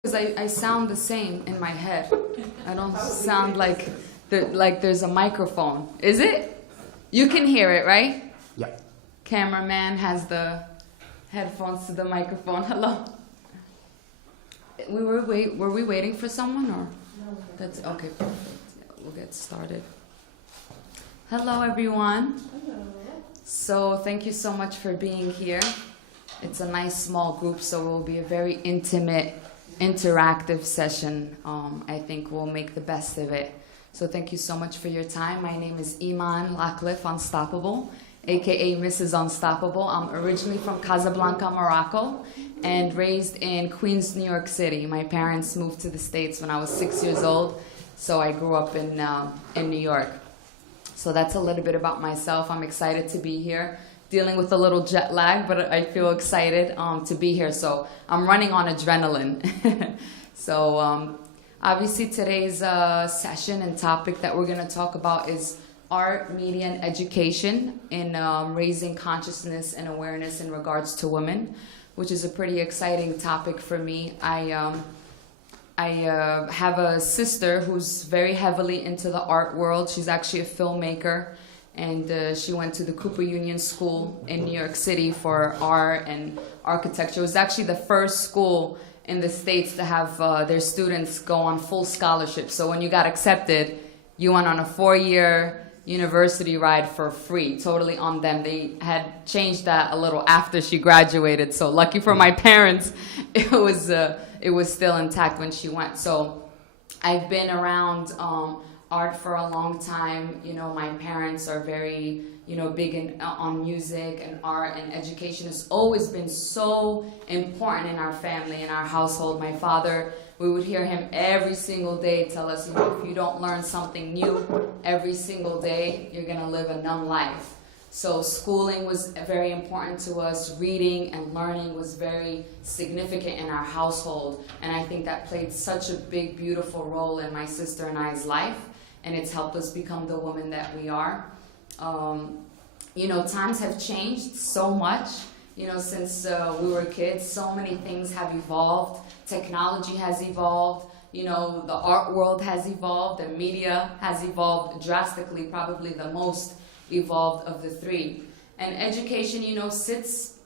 Because I sound the same in my head. I don't sound like there's a microphone. Is it? You can hear it, right? Yeah. Cameraman has the headphones to the microphone. Hello. Were we waiting for someone or? No. That's okay. Perfect. Yeah, we'll get started. Hello, everyone. Hello. So thank you so much for being here. It's a nice small group, so it will be a very intimate, interactive session. I think we'll make the best of it. So thank you so much for your time. My name is Iman Lacliffe Unstoppable, aka Mrs. Unstoppable. I'm originally from Casablanca, Morocco, and raised in Queens, New York City. My parents moved to the States when I was 6 years old, so I grew up in New York. So that's a little bit about myself. I'm excited to be here, dealing with a little jet lag, but I feel excited to be here. So I'm running on adrenaline. So obviously today's session and topic that we're going to talk about is art, media, and education in raising consciousness and awareness in regards to women, which is a pretty exciting topic for me. I have a sister who's very heavily into the art world. She's actually a filmmaker, and she went to the Cooper Union School in New York City for art and architecture. It was actually the first school in the States to have their students go on full scholarship. So when you got accepted, you went on a 4-year university ride for free, totally on them. They had changed that a little after she graduated. So lucky for my parents, it was still intact when she went. So I've been around art for a long time. You know, my parents are very, big on music and art, and education has always been so important in our family, in our household. My father, we would hear him every single day tell us, if you don't learn something new every single day, you're going to live a numb life. So schooling was very important to us. Reading and learning was very significant in our household. And I think that played such a big, beautiful role in my sister and I's life. And it's helped us become the woman that we are. Times have changed so much, since we were kids. So many things have evolved. Technology has evolved. The art world has evolved. The media has evolved drastically, probably the most evolved of the three. And education,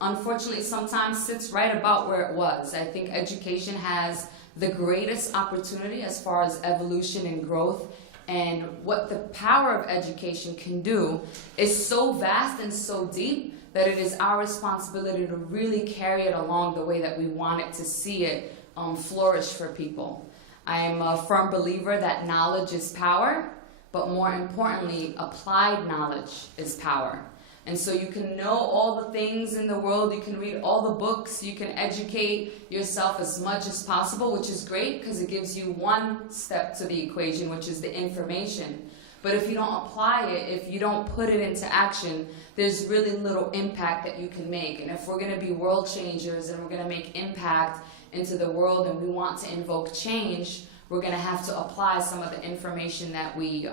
unfortunately, sometimes sits right about where it was. I think education has the greatest opportunity as far as evolution and growth. And what the power of education can do is so vast and so deep that it is our responsibility to really carry it along the way that we want it to see it flourish for people. I am a firm believer that knowledge is power, but more importantly, applied knowledge is power. And so you can know all the things in the world, you can read all the books, you can educate yourself as much as possible, which is great because it gives you one step to the equation, which is the information. But if you don't apply it, if you don't put it into action, there's really little impact that you can make. And if we're going to be world changers and we're going to make impact into the world and we want to invoke change, we're going to have to apply some of the information that we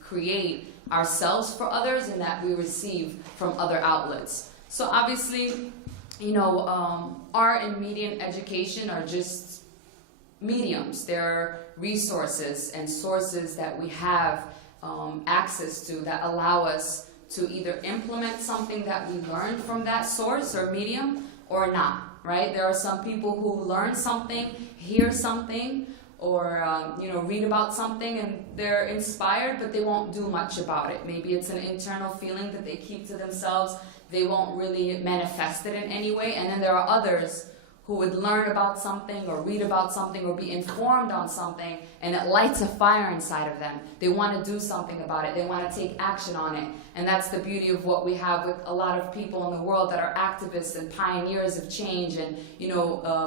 create ourselves for others and that we receive from other outlets. So obviously, art and media and education are just mediums. They're resources and sources that we have access to that allow us to either implement something that we learned from that source or medium or not, right? There are some people who learn something, hear something, or read about something and they're inspired, but they won't do much about it. Maybe it's an internal feeling that they keep to themselves. They won't really manifest it in any way. And then there are others who would learn about something or read about something or be informed on something, and it lights a fire inside of them. They want to do something about it. They want to take action on it. And that's the beauty of what we have with a lot of people in the world that are activists and pioneers of change and,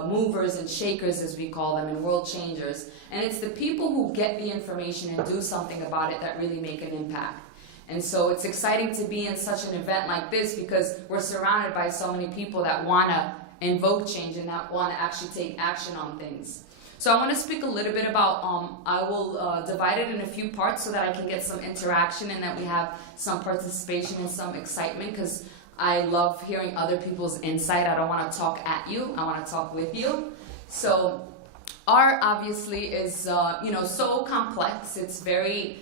movers and shakers, as we call them, and world changers. And it's the people who get the information and do something about it that really make an impact. And so it's exciting to be in such an event like this because we're surrounded by so many people that want to invoke change and that want to actually take action on things. So I want to speak a little bit about, I will divide it in a few parts so that I can get some interaction and that we have some participation and some excitement, because I love hearing other people's insight. I don't want to talk at you, I want to talk with you. So art obviously is, so complex. It's very,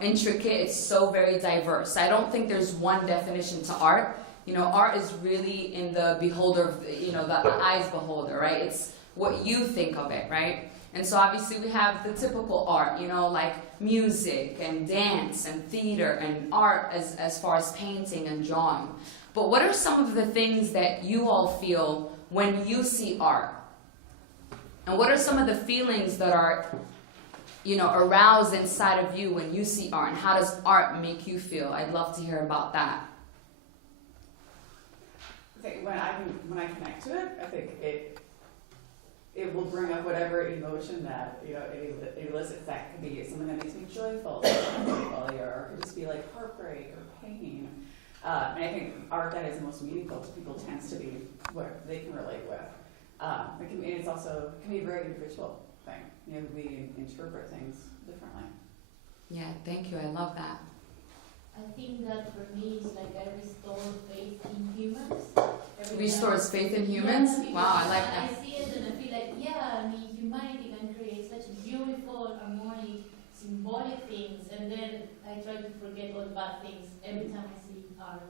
intricate. It's so very diverse. I don't think there's one definition to art. Art is really in the beholder, the eye's beholder, right? It's what you think of it, right? And so obviously we have the typical art, like music and dance and theater and art as far as painting and drawing. But what are some of the things that you all feel when you see art? And what are some of the feelings that are, aroused inside of you when you see art? And how does art make you feel? I'd love to hear about that. I think when I connect to it, I think it will bring up whatever emotion that it elicits. That could be something that makes me joyful, or it could just be like heartbreak or pain. And I think art that is the most meaningful to people tends to be what they can relate with. It can be a very individual thing. We interpret things differently. Yeah, thank you. I love that. I think that for me it's like I restore faith in humans. Restores faith in humans? Yeah, wow, I like that. I see it and I feel like, humanity can create such beautiful, harmonic, symbolic things, and then I try to forget all the bad things every time I see art.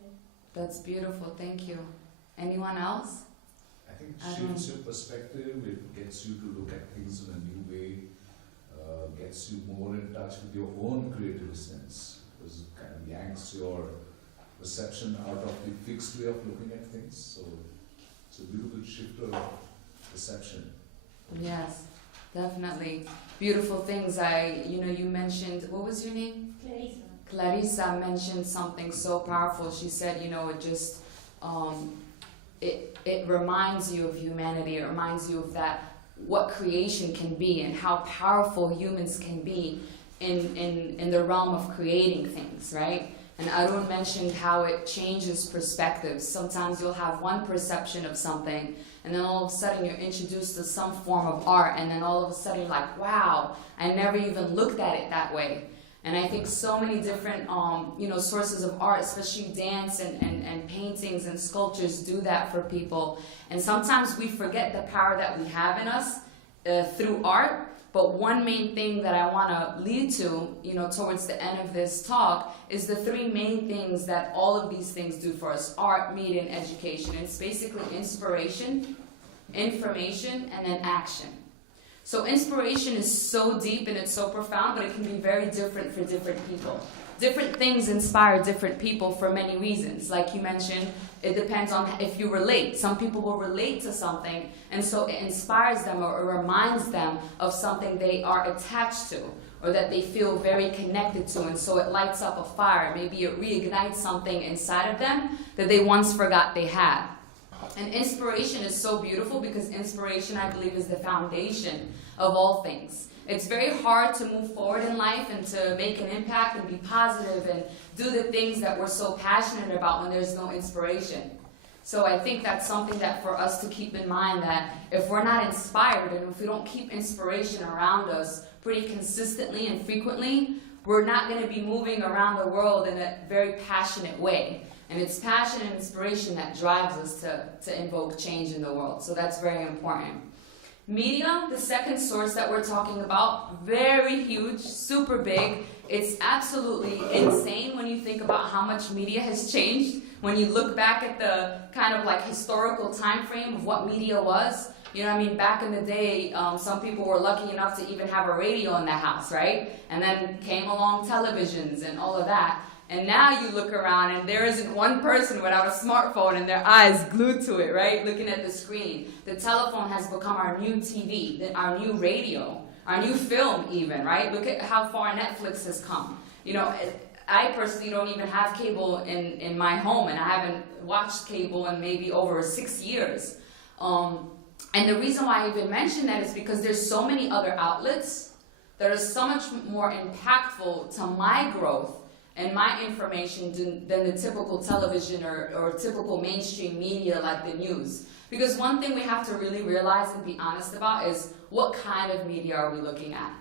Okay? That's beautiful, thank you. Anyone else? I think it shifts your perspective, it gets you to look at things in a new way, gets you more in touch with your own creative sense. Because it kind of yanks your perception out of the fixed way of looking at things. So it's a beautiful shift of perception. Yes, definitely. Beautiful things. You mentioned, what was your name? Clarissa. Clarissa mentioned something so powerful. She said, it just, it reminds you of humanity. It reminds you of that, what creation can be and how powerful humans can be in the realm of creating things, right? And Arun mentioned how it changes perspectives. Sometimes you'll have one perception of something, and then all of a sudden you're introduced to some form of art, and then all of a sudden you're like, wow, I never even looked at it that way. And I think so many different sources of art, especially dance and paintings and sculptures, do that for people. And sometimes we forget the power that we have in us through art. But one main thing that I want to lead to, towards the end of this talk, is the three main things that all of these things do for us: art, media, and education. It's basically inspiration, information, and then action. So inspiration is so deep and it's so profound, but it can be very different for different people. Different things inspire different people for many reasons. Like you mentioned, it depends on if you relate. Some people will relate to something, and so it inspires them or reminds them of something they are attached to or that they feel very connected to, and so it lights up a fire. Maybe it reignites something inside of them that they once forgot they had. And inspiration is so beautiful because inspiration, I believe, is the foundation of all things. It's very hard to move forward in life and to make an impact and be positive and do the things that we're so passionate about when there's no inspiration. So I think that's something that for us to keep in mind, that if we're not inspired and if we don't keep inspiration around us pretty consistently and frequently, we're not going to be moving around the world in a very passionate way. And it's passion and inspiration that drives us to invoke change in the world. So that's very important. Media, the second source that we're talking about, very huge, super big. It's absolutely insane when you think about how much media has changed. When you look back at the kind of like historical time frame of what media was, back in the day, some people were lucky enough to even have a radio in their house, right? And then came along televisions and all of that. And now you look around and there isn't one person without a smartphone and their eyes glued to it, right? Looking at the screen. The telephone has become our new TV, our new radio, our new film even, right? Look at how far Netflix has come. I personally don't even have cable in my home, and I haven't watched cable in maybe over 6 years. And the reason why I even mention that is because there's so many other outlets that are so much more impactful to my growth and my information than the typical television or typical mainstream media like the news. Because one thing we have to really realize and be honest about is, what kind of media are we looking at?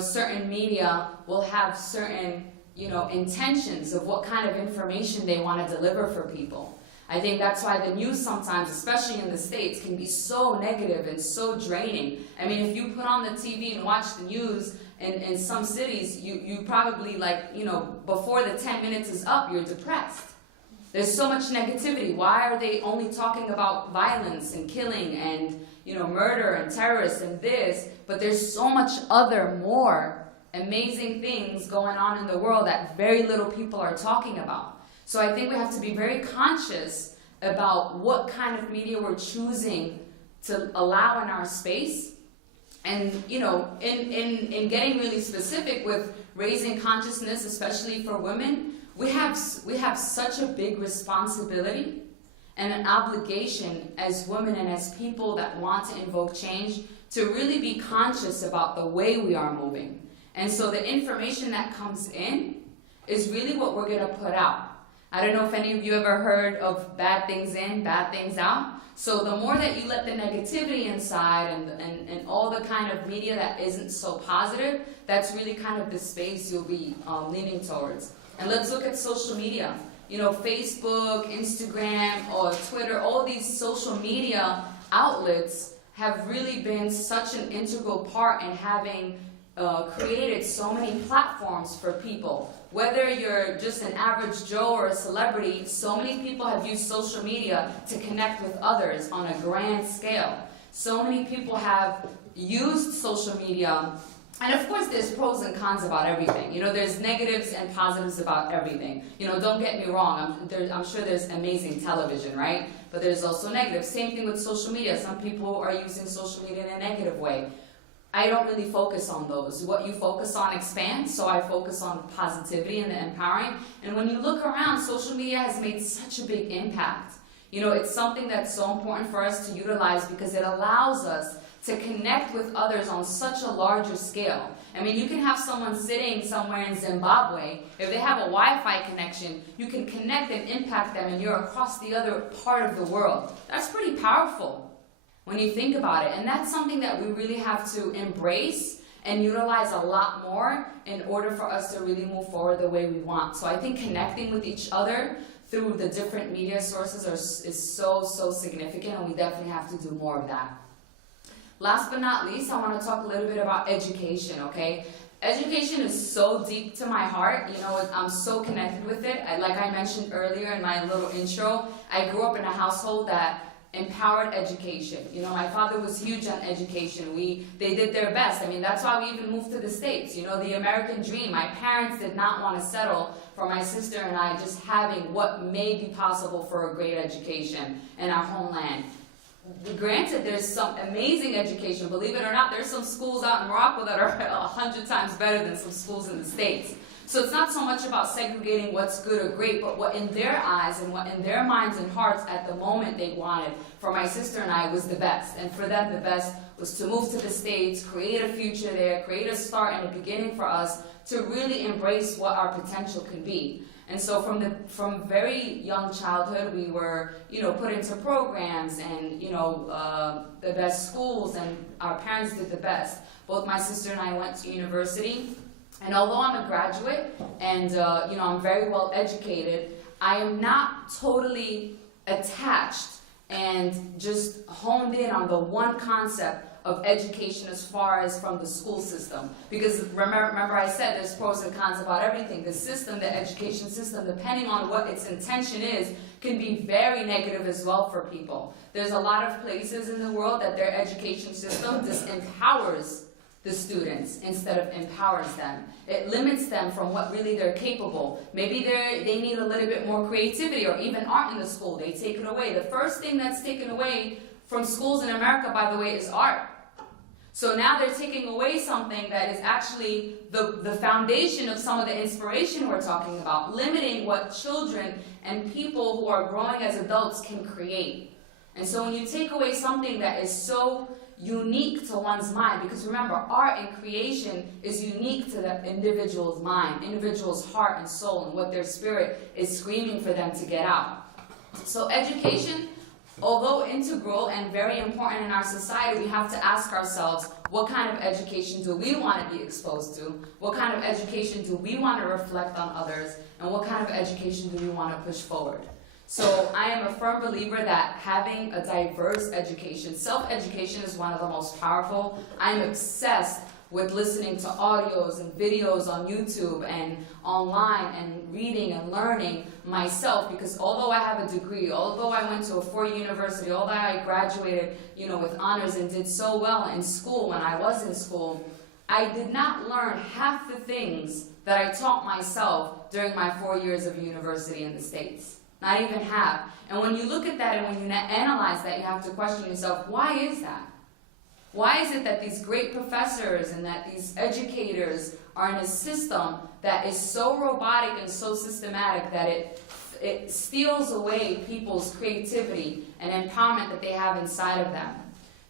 Certain media will have certain, intentions of what kind of information they want to deliver for people. I think that's why the news sometimes, especially in the States, can be so negative and so draining. I mean, if you put on the TV and watch the news in some cities, you probably, like, you know, before the 10 minutes is up, you're depressed. There's so much negativity. Why are they only talking about violence and killing and, you know, murder and terrorists and this? But there's so much other more amazing things going on in the world that very little people are talking about. So I think we have to be very conscious about what kind of media we're choosing to allow in our space. And, you know, in getting really specific with raising consciousness, especially for women, we have such a big responsibility and an obligation as women and as people that want to invoke change to really be conscious about the way we are moving. And so the information that comes in is really what we're going to put out. I don't know if any of you ever heard of bad things in, bad things out. So the more that you let the negativity inside and all the kind of media that isn't so positive, that's really kind of the space you'll be leaning towards. And let's look at social media. You know, Facebook, Instagram, or Twitter, all these social media outlets have really been such an integral part in having created so many platforms for people. Whether you're just an average Joe or a celebrity, so many people have used social media to connect with others on a grand scale. So many people have used social media. And of course, there's pros and cons about everything. You know, there's negatives and positives about everything. You know, don't get me wrong. I'm sure there's amazing television, right? But there's also negatives. Same thing with social media. Some people are using social media in a negative way. I don't really focus on those. What you focus on expands, so I focus on positivity and the empowering. And when you look around, social media has made such a big impact. You know, it's something that's so important for us to utilize because it allows us to connect with others on such a larger scale. I mean, you can have someone sitting somewhere in Zimbabwe. If they have a Wi-Fi connection, you can connect and impact them and you're across the other part of the world. That's pretty powerful when you think about it. And that's something that we really have to embrace and utilize a lot more in order for us to really move forward the way we want. So I think connecting with each other through the different media sources is so significant, and we definitely have to do more of that. Last but not least, I want to talk a little bit about education, okay? Education is so deep to my heart. You know, I'm so connected with it. Like I mentioned earlier in my little intro, I grew up in a household that empowered education. You know, my father was huge on education. They did their best. I mean, that's why we even moved to the States. You know, the American dream. My parents did not want to settle for my sister and I just having what may be possible for a great education in our homeland. Granted, there's some amazing education. Believe it or not, there's some schools out in Morocco that are 100 times better than some schools in the States. So it's not so much about segregating what's good or great, but what in their eyes and what in their minds and hearts at the moment they wanted for my sister and I was the best. And for them, the best was to move to the States, create a future there, create a start and a beginning for us to really embrace what our potential can be. And so from very young childhood, we were, you know, put into programs and, you know, the best schools, and our parents did the best. Both my sister and I went to university. And although I'm a graduate and, you know, I'm very well educated, I am not totally attached and just honed in on the one concept of education as far as from the school system. Because remember I said there's pros and cons about everything. The system, the education system, depending on what its intention is, can be very negative as well for people. There's a lot of places in the world that their education system disempowers the students instead of empowers them. It limits them from what really they're capable. Maybe they need a little bit more creativity or even art in the school. They take it away. The first thing that's taken away from schools in America, by the way, is art. So now they're taking away something that is actually the foundation of some of the inspiration we're talking about, limiting what children and people who are growing as adults can create. And so when you take away something that is so unique to one's mind, because remember, art and creation is unique to the individual's mind, individual's heart and soul, and what their spirit is screaming for them to get out. So education, although integral and very important in our society, we have to ask ourselves, what kind of education do we want to be exposed to? What kind of education do we want to reflect on others? And what kind of education do we want to push forward? So I am a firm believer that having a diverse education, self-education is one of the most powerful. I'm obsessed with listening to audios and videos on YouTube and online and reading and learning myself, because although I have a degree, although I went to a 4-year university, although I graduated, with honors and did so well in school when I was in school, I did not learn half the things that I taught myself during my 4 years of university in the States. Not even half. And when you look at that and when you analyze that, you have to question yourself, why is that? Why is it that these great professors and that these educators are in a system that is so robotic and so systematic that it steals away people's creativity and empowerment that they have inside of them?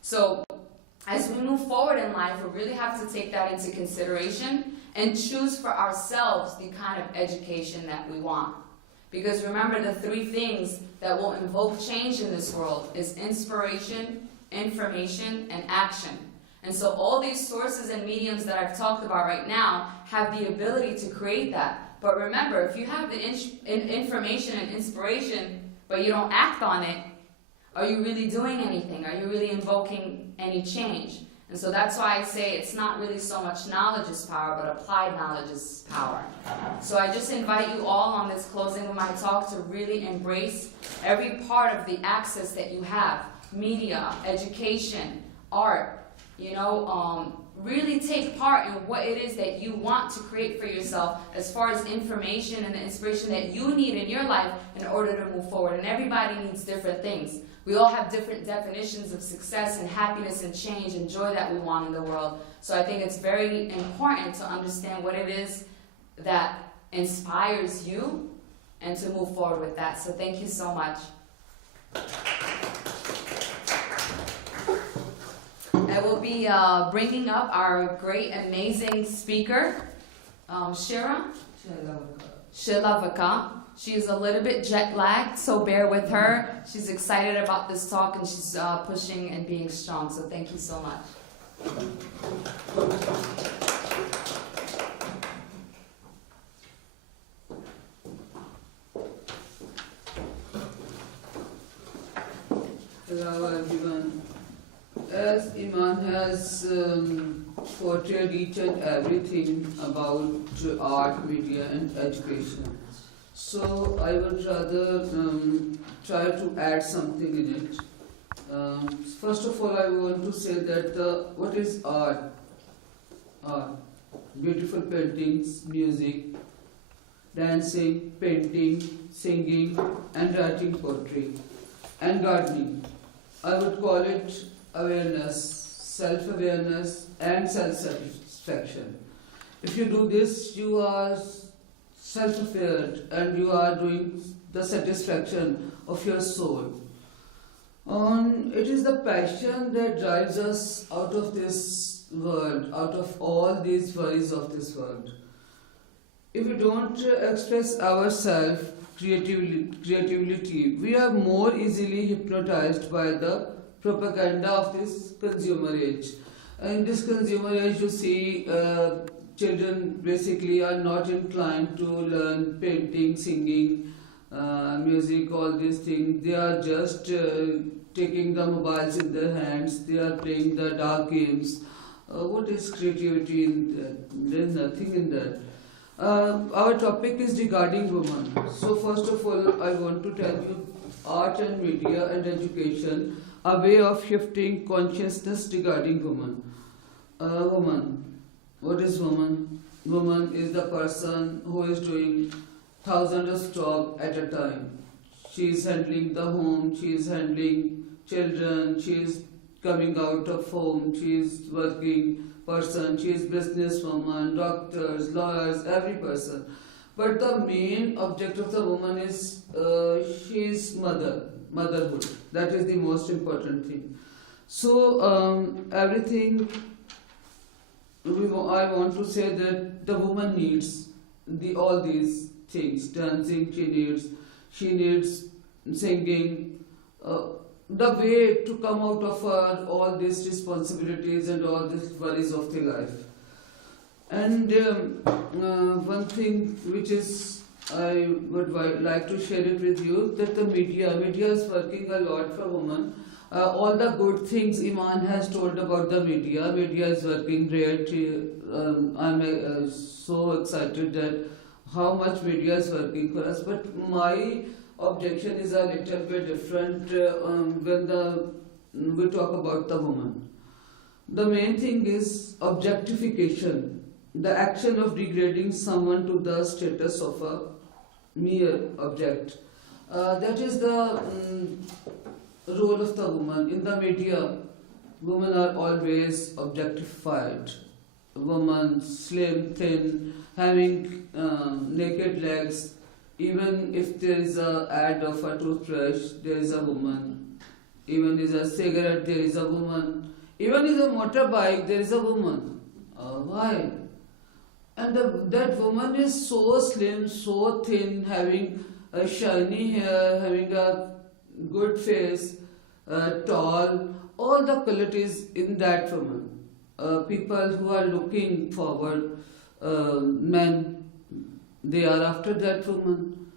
So as we move forward in life, we really have to take that into consideration and choose for ourselves the kind of education that we want. Because remember, the 3 things that will invoke change in this world is inspiration, information, and action. And so all these sources and mediums that I've talked about right now have the ability to create that. But remember, if you have the information and inspiration, but you don't act on it, are you really doing anything? Are you really invoking any change? And so that's why I say it's not really so much knowledge is power, but applied knowledge is power. So I just invite you all on this closing of my talk to really embrace every part of the access that you have. Media, education, art, really take part in what it is that you want to create for yourself as far as information and the inspiration that you need in your life in order to move forward. And everybody needs different things. We all have different definitions of success and happiness and change and joy that we want in the world. So I think it's very important to understand what it is that inspires you and to move forward with that. So thank you so much. I will be bringing up our great, amazing speaker, Shira Shilavaka. She is a little bit jet-lagged, so bear with her. She's excited about this talk, and she's pushing and being strong, so thank you so much. Hello everyone. As Iman has portrayed each and everything about art, media and education, so I would rather try to add something in it. First of all, I want to say that what is art? Art. Beautiful paintings, music, dancing, painting, singing and writing poetry and gardening. I would call it awareness, self-awareness and self-satisfaction. If you do this, you are self-aware and you are doing the satisfaction of your soul. It is the passion that drives us out of this world, out of all these worries of this world. If we don't express ourselves creativity, we are more easily hypnotized by the propaganda of this consumer age. In this consumer age, you see children basically are not inclined to learn painting, singing, music, all these things. They are just taking the mobiles in their hands. They are playing the dark games. What is creativity in that? There is nothing in that. Our topic is regarding women. So first of all, I want to tell you, art and media and education, a way of shifting consciousness regarding women. Woman. What is woman? Woman is the person who is doing thousands of jobs at a time. She is handling the home, she is handling children, she is coming out of home, she is working person, she is businesswoman, doctors, lawyers, every person. But the main object of the woman is she is motherhood. That is the most important thing. So everything I want to say that the woman needs all these things. Dancing, she needs singing. The way to come out of her all these responsibilities and all these worries of the life. And one thing which is I would like to share it with you that the media is working a lot for women. All the good things Iman has told about the media is working great. I'm so excited that how much media is working for us. But my objection is a little bit different when we talk about the woman. The main thing is objectification, the action of degrading someone to the status of a mere object. That is the role of the woman. In the media, women are always objectified. Woman, slim, thin, having naked legs. Even if there is a ad of a toothbrush, there is a woman. Even is a cigarette, there is a woman. Even is a motorbike, there is a woman. Why? And that woman is so slim, so thin, having a shiny hair, having a good face, tall, all the qualities in that woman. People who are looking forward, men, they are after that woman.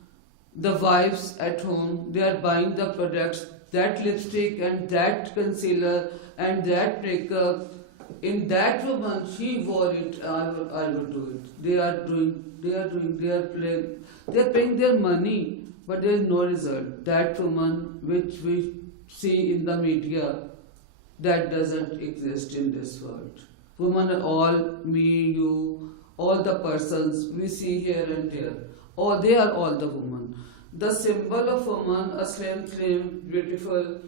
The wives at home, they are buying the products, that lipstick and that concealer and that makeup. In that woman, she wore it, I will do it. They are paying their money, but there is no result. That woman which we see in the media, that doesn't exist in this world. Women are all, me, you, all the persons we see here and there. Or they are all the women. The symbol of woman, a slim, beautiful,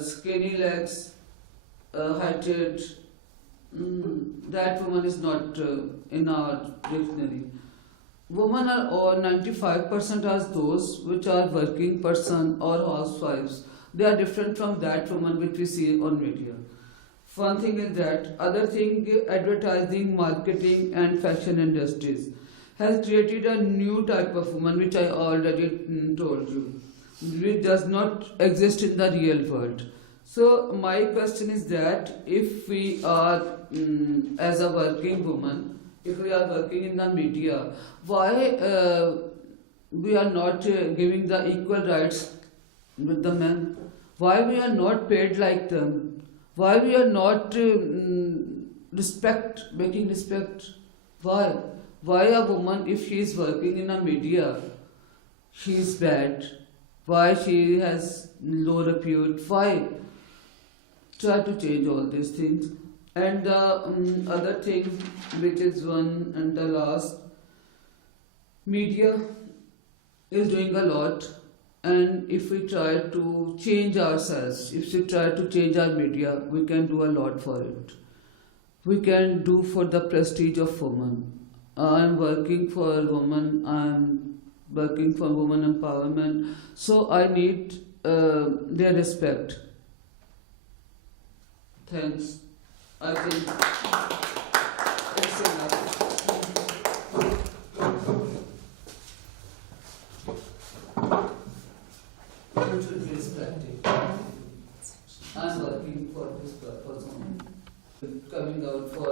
skinny legs, heighted, that woman is not in our dictionary. Women are all 95% as those which are working person or housewives. They are different from that woman which we see on media. One thing is that. Other thing, advertising, marketing and fashion industries has created a new type of woman which I already told you, which does not exist in the real world. So my question is that if we are as a working woman, if we are working in the media, why we are not giving the equal rights with the men? Why we are not paid like them? Why we are not making respect? Why? Why a woman, if she is working in a media, she is bad? Why she has low repute? Why? Try to change all these things. And the other thing, which is one and the last, media is doing a lot. And if we try to change ourselves, if we try to change our media, we can do a lot for it. We can do for the prestige of women. I'm working for women, I'm working for women empowerment, so I need their respect. Thanks. I think it's enough. You should be respected. I'm working for this purpose only. Coming out for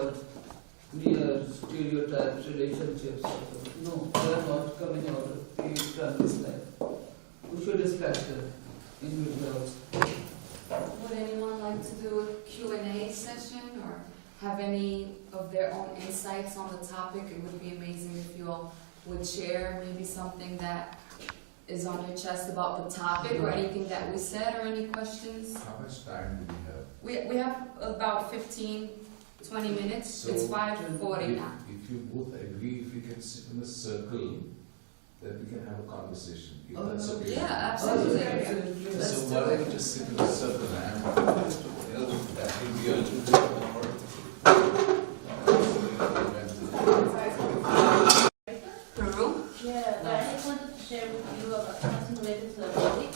mere stereotypes, relationships. No, they are not coming out of this life. We should respect them individuals. Would anyone like to do a Q&A session or have any of their own insights on the topic? It would be amazing if you all would share maybe something that is on your chest about the topic or anything that we said or any questions. How much time do we have? We have about 15, 20 minutes. So it's 5:40 now. If you both agree, if we can sit in a circle, then we can have a conversation. If that's okay. Yeah, absolutely. So why don't we just sit in a circle and that will be a little bit more. Peru? Yeah, I just wanted to share with you about something related to the topic.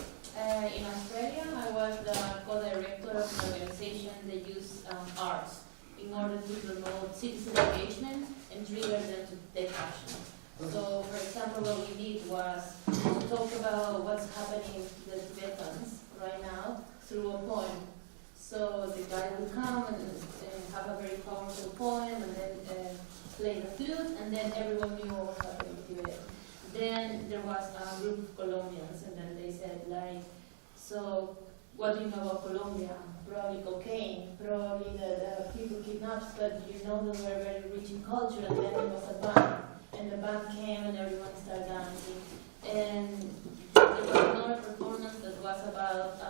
In Australia, I was the co-director of an organization that use arts in order to promote citizen engagement and trigger them to take action. So, for example, what we did was to talk about what's happening to the Tibetans right now through a poem. So the guy would come and have a very powerful poem and then play the flute, and then everyone knew what was happening to Tibet. then there was a group of Colombians, and then they said, like, so what do you know about Colombia? Probably cocaine, probably the people kidnapped, but you know that we're very rich in culture, and then there was a band, and the band came and everyone started dancing. And there was another performance that was about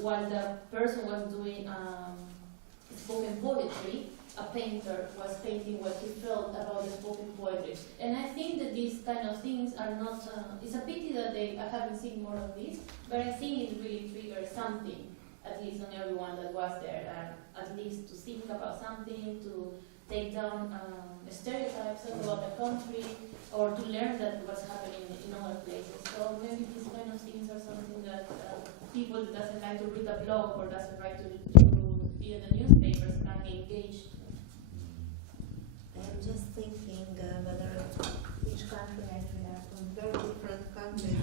while the person was doing spoken poetry, a painter was painting what he felt about the spoken poetry. And I think that these kind of things are not, it's a pity that I haven't seen more of this, but I think it really triggers something, at least on everyone that was there, at least to think about something, to take down stereotypes about the country, or to learn that what's happening in other places. So maybe these kind of things are something that people that doesn't like to read a blog or doesn't like to be in the newspapers can engage. I'm just thinking whether each country actually are from very different countries.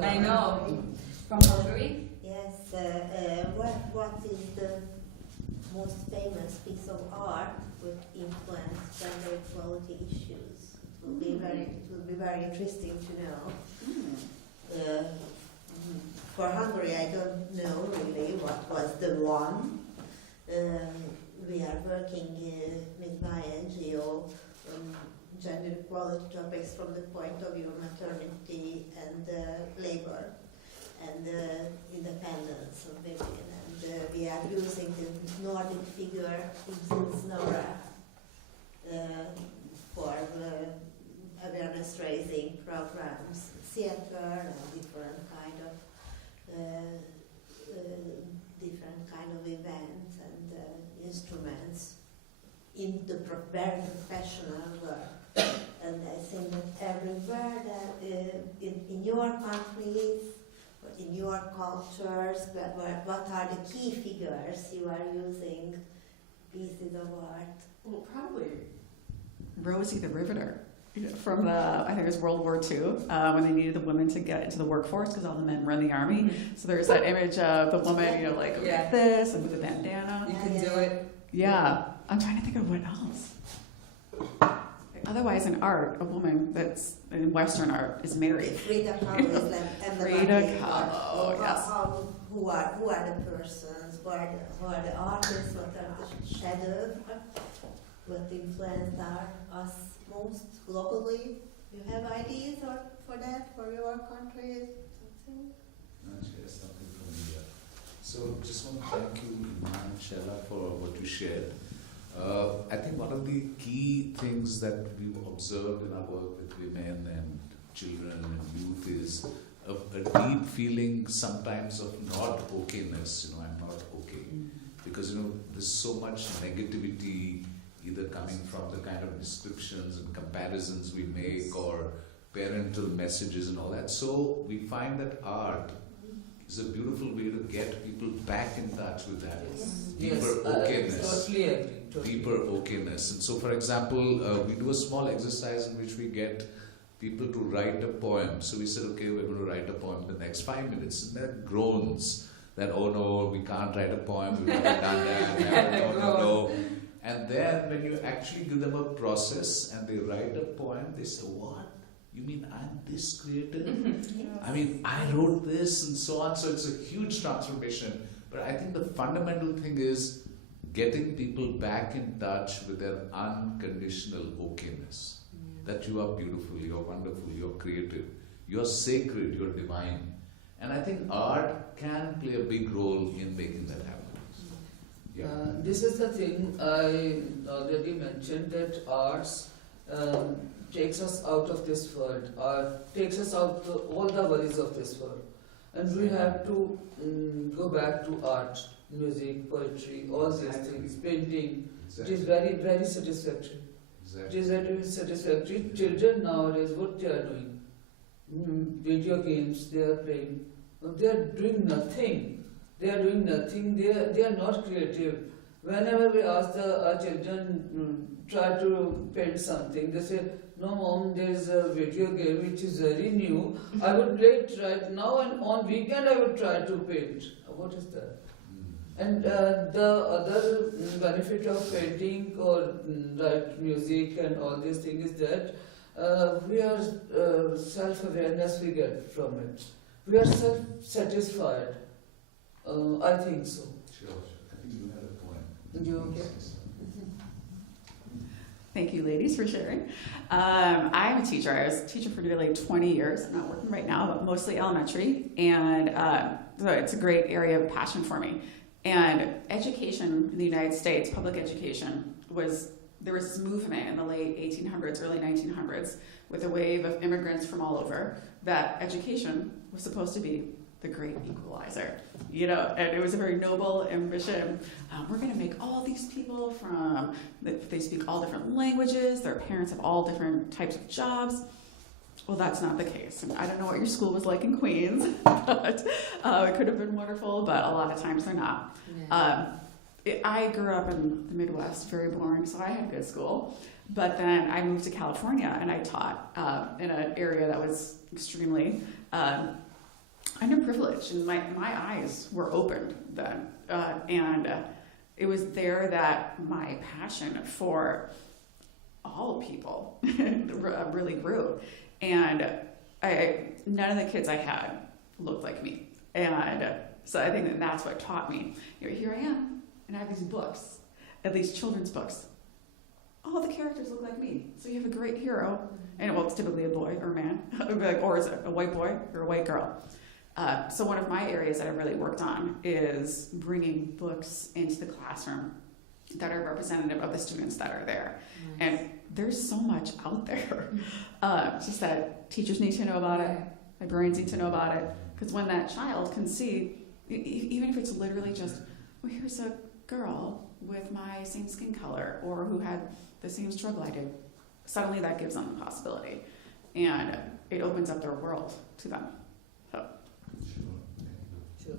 I know. From Hungary? Yes. What is the most famous piece of art would influence gender equality issues? It will be very interesting to know. For Hungary, I don't know really what was the one. We are working with my NGO on gender equality topics from the point of view of maternity and labor and independence of women. And we are using the Nordic figure, Nora, for awareness raising programs, theater and different kind of events and instruments in the very professional work. And I think that everywhere that in your countries, or in your cultures, what are the key figures you are using pieces of art? Well, probably Rosie the Riveter, from I think it was World War II, when they needed the women to get into the workforce because all the men were in the army. So there's that image of the woman, like Yeah. with this and with the bandana. You can do it. Yeah, I'm trying to think of what else. Otherwise, in art, a woman that's in Western art is married. Frida Kahlo is like Frida Kahlo, yes. Who are the persons? Who are the artists? What are the shadows? What influenced us most globally? You have ideas for that for your country? Something? I'll share something from India. So just want to thank you, Iman and Shella, for what you shared. I think one of the key things that we've observed in our work with women and children and youth is a deep feeling sometimes of not okayness. I'm not okay. Because, there's so much negativity either coming from the kind of descriptions and comparisons we make or parental messages and all that. So we find that art is a beautiful way to get people back in touch with that deeper okayness. Totally agree. Deeper okayness. And so, for example, we do a small exercise in which we get people to write a poem. So we said, okay, we're going to write a poem in the next 5 minutes. And there are groans that, oh no, we can't write a poem, we've never done that, no. And then when you actually give them a process and they write a poem, they say, what? You mean I'm this creative? I mean, I wrote this and so on. So it's a huge transformation. But I think the fundamental thing is getting people back in touch with their unconditional okayness. That you are beautiful, you're wonderful, you're creative, you're sacred, you're divine. And I think art can play a big role in making that happen. Yeah. This is the thing I already mentioned, that arts takes us out of this world, art takes us out of all the worries of this world. And we have to go back to art, music, poetry, all these things, painting. Exactly. It is very, very satisfactory. Exactly. It is very satisfactory. Children nowadays, what they are doing? Video games they are playing. They are doing nothing. They are doing nothing. They are not creative. Whenever we ask our children try to paint something, they say, no mom, there is a video game which is very new. I would play it right now, and on weekend I would try to paint. What is that? And the other benefit of painting or like music and all these things is that we are self-awareness we get from it. We are self-satisfied. I think so. Sure. I think you had a point. You okay? Thank you, ladies, for sharing. I'm a teacher. I was a teacher for nearly 20 years. I'm not working right now, but mostly elementary. And so it's a great area of passion for me. And education in the United States, public education, there was this movement in the late 1800s, early 1900s, with a wave of immigrants from all over, that education was supposed to be the great equalizer, and it was a very noble ambition. We're going to make all these people they speak all different languages, their parents have all different types of jobs. Well, that's not the case. And I don't know what your school was like in Queens, but it could have been wonderful, but a lot of times they're not. I grew up in the Midwest, very boring, so I had a good school. But then I moved to California and I taught in an area that was extremely underprivileged, and my eyes were opened then. And it was there that my passion for all people really grew. And none of the kids I had looked like me. And so I think that's what taught me. Here I am, and I have these books, at least children's books. All the characters look like me. So you have a great hero, and well, it's typically a boy or a man, or is it a white boy or a white girl? So one of my areas that I've really worked on is bringing books into the classroom that are representative of the students that are there. Nice. And there's so much out there. It's just that teachers need to know about it, librarians need to know about it, because when that child can see, even if it's literally just, well, here's a girl with my same skin color or who had the same struggle I did, suddenly that gives them a possibility. And it opens up their world to them. So. Sure.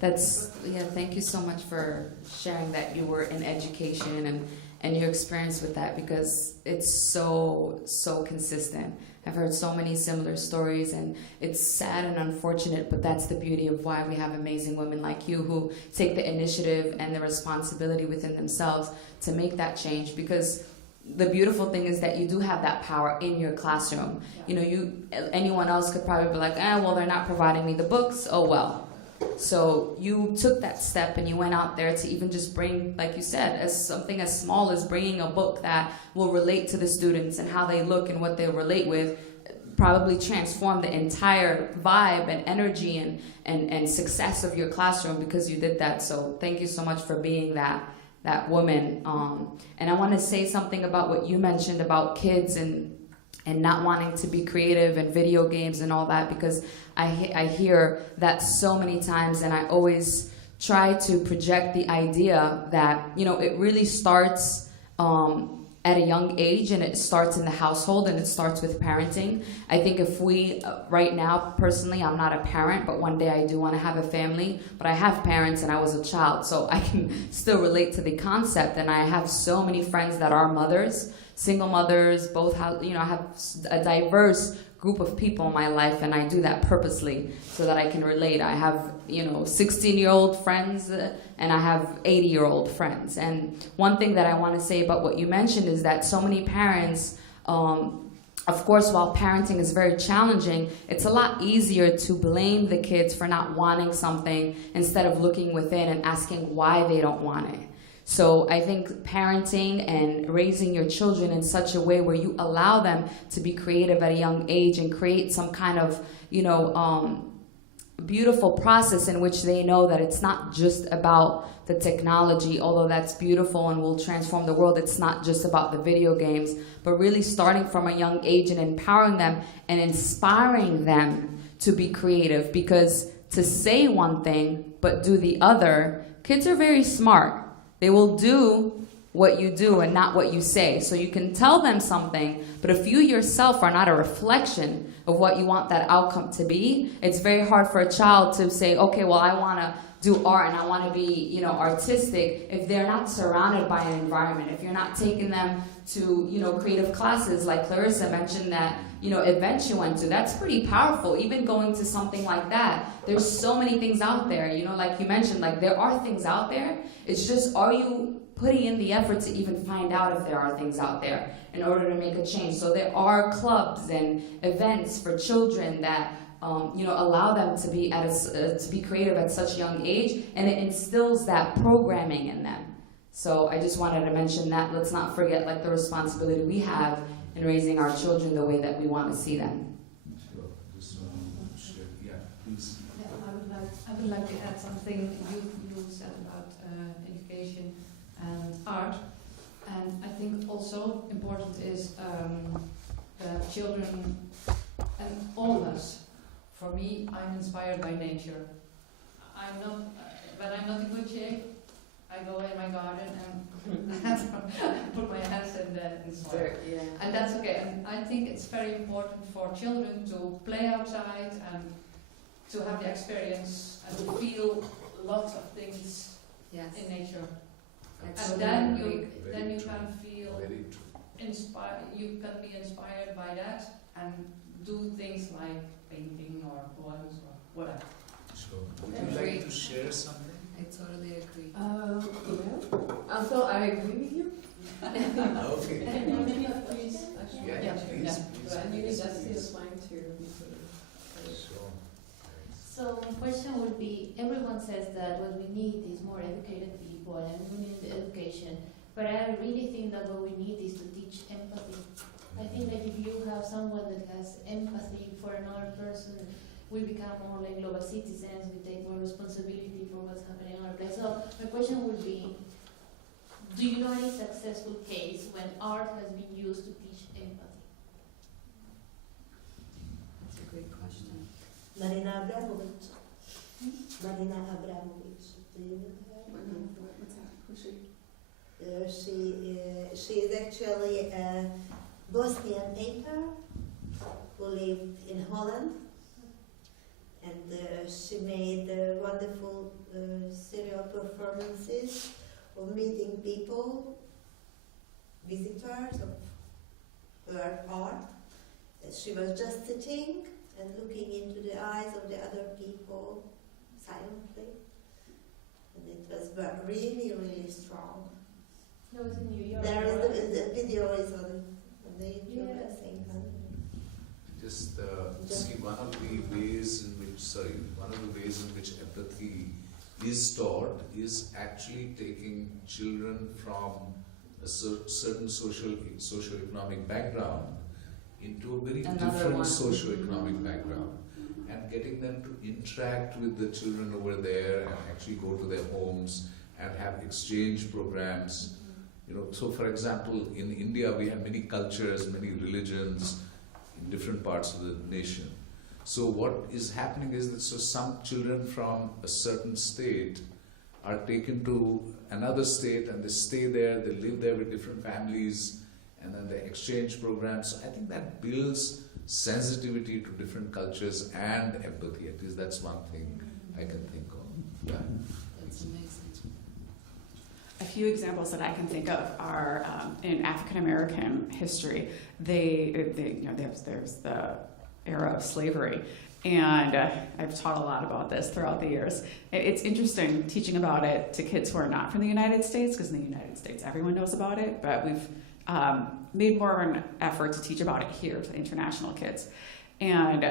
Thank you so much for sharing that you were in education and your experience with that, because it's so consistent. I've heard so many similar stories, and it's sad and unfortunate, but that's the beauty of why we have amazing women like you who take the initiative and the responsibility within themselves to make that change, because the beautiful thing is that you do have that power in your classroom. Anyone else could probably be like, well, they're not providing me the books, oh well. So you took that step and you went out there to even just bring, like you said, as something as small as bringing a book that will relate to the students and how they look and what they relate with, probably transform the entire vibe and energy and success of your classroom because you did that. So thank you so much for being that woman. And I want to say something about what you mentioned about kids and not wanting to be creative and video games and all that, because I hear that so many times, and I always try to project the idea that, it really starts at a young age, and it starts in the household, and it starts with parenting. I think if we, right now, personally, I'm not a parent, but one day I do want to have a family, but I have parents and I was a child, so I can still relate to the concept, and I have so many friends that are mothers, single mothers, both have, I have a diverse group of people in my life, and I do that purposely so that I can relate. I have, 16-year-old friends, and I have 80-year-old friends. And one thing that I want to say about what you mentioned is that so many parents, of course, while parenting is very challenging, it's a lot easier to blame the kids for not wanting something instead of looking within and asking why they don't want it. So I think parenting and raising your children in such a way where you allow them to be creative at a young age and create some kind of, beautiful process in which they know that it's not just about the technology, although that's beautiful and will transform the world. It's not just about the video games, but really starting from a young age and empowering them and inspiring them to be creative, because to say one thing but do the other, kids are very smart. They will do what you do and not what you say. So you can tell them something, but if you yourself are not a reflection of what you want that outcome to be, it's very hard for a child to say, okay, well, I want to do art and I want to be, artistic, if they're not surrounded by an environment, if you're not taking them to, creative classes, like Clarissa mentioned that, event you went to. That's pretty powerful. Even going to something like that, there's so many things out there. Like you mentioned, like there are things out there. It's just, are you putting in the effort to even find out if there are things out there in order to make a change? So there are clubs and events for children that allow them to be creative at such a young age, and it instills that programming in them. So I just wanted to mention that. Let's not forget the responsibility we have in raising our children the way that we want to see them. Sure. Just share. Yeah, please. Yeah, I would like to add something you said about education and art. And I think also important is that children and all of us. For me, I'm inspired by nature. When I'm not in good shape, I go in my garden and put my hands in the soil. Yeah. And that's okay. And I think it's very important for children to play outside and to have the experience and to feel lots of things Yes. in nature. That's And then very you true. can feel Very true. you can be inspired by that and do things like painting or poems or whatever. Sure. Would you like to share something? I totally agree. So I agree with you. Okay. Can you repeat, please? Yeah, please. But I need Dusty is fine too. Sure. So my question would be, everyone says that what we need is more educated people and we need education, but I really think that what we need is to teach empathy. I think that if you have someone that has empathy for another person, we become more like global citizens, we take more responsibility for what's happening in our place. So my question would be, do you know any successful case when art has been used to teach empathy? That's a great question. Marina Abramovic. Marina Abramovic. Do you know her? What's that? Who's she? She is actually a Bosnian painter who lived in Holland, and she made wonderful serial performances of meeting people, visitors of her art. She was just sitting and looking into the eyes of the other people silently, and it was really, really strong. That was in New York. There right? is the video is on the YouTube, Yeah. I think. Just see one of the ways in which empathy is taught is actually taking children from a certain socio-economic background into a very Another different one. socio-economic background, and getting them to interact with the children over there and actually go to their homes and have exchange programs. So for example, in India we have many cultures, many religions in different parts of the nation. So what is happening is that some children from a certain state are taken to another state and they stay there, they live there with different families, and then they exchange programs. So I think that builds sensitivity to different cultures and empathy. At least that's one thing I can think of. Yeah. That's amazing. A few examples that I can think of are in African American history. There's the era of slavery, and I've taught a lot about this throughout the years. It's interesting teaching about it to kids who are not from the United States, because in the United States everyone knows about it, but we've made more of an effort to teach about it here to the international kids. And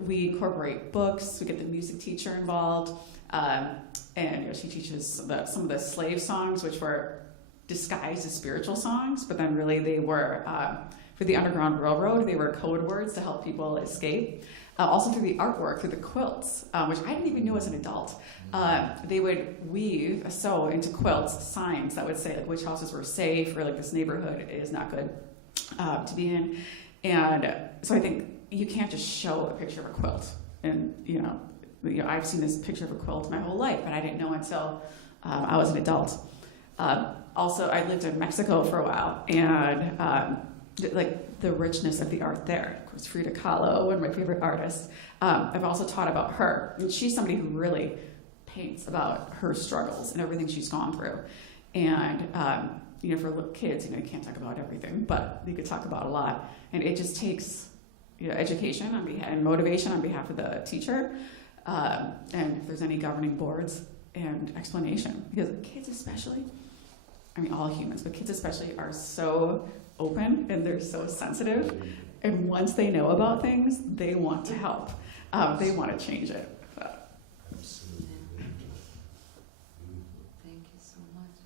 we incorporate books, we get the music teacher involved, and she teaches some of the slave songs, which were disguised as spiritual songs, but then really they were, for the Underground Railroad, they were code words to help people escape. Also through the artwork, through the quilts, which I didn't even know as an adult. They would sew into quilts signs that would say which houses were safe, or this neighborhood is not good to be in. And so I think you can't just show a picture of a quilt. And I've seen this picture of a quilt my whole life, but I didn't know until I was an adult. Also, I lived in Mexico for a while, and the richness of the art there. Of course, Frida Kahlo, one of my favorite artists. I've also taught about her, and she's somebody who really paints about her struggles and everything she's gone through. And for kids, you can't talk about everything, but you could talk about a lot. And it just takes education and motivation on behalf of the teacher, and if there's any governing boards, and explanation. Because kids especially, I mean all humans, but kids especially are so open and they're so sensitive. And once they know about things, they want to help. They want to change it. Absolutely. Thank you so much.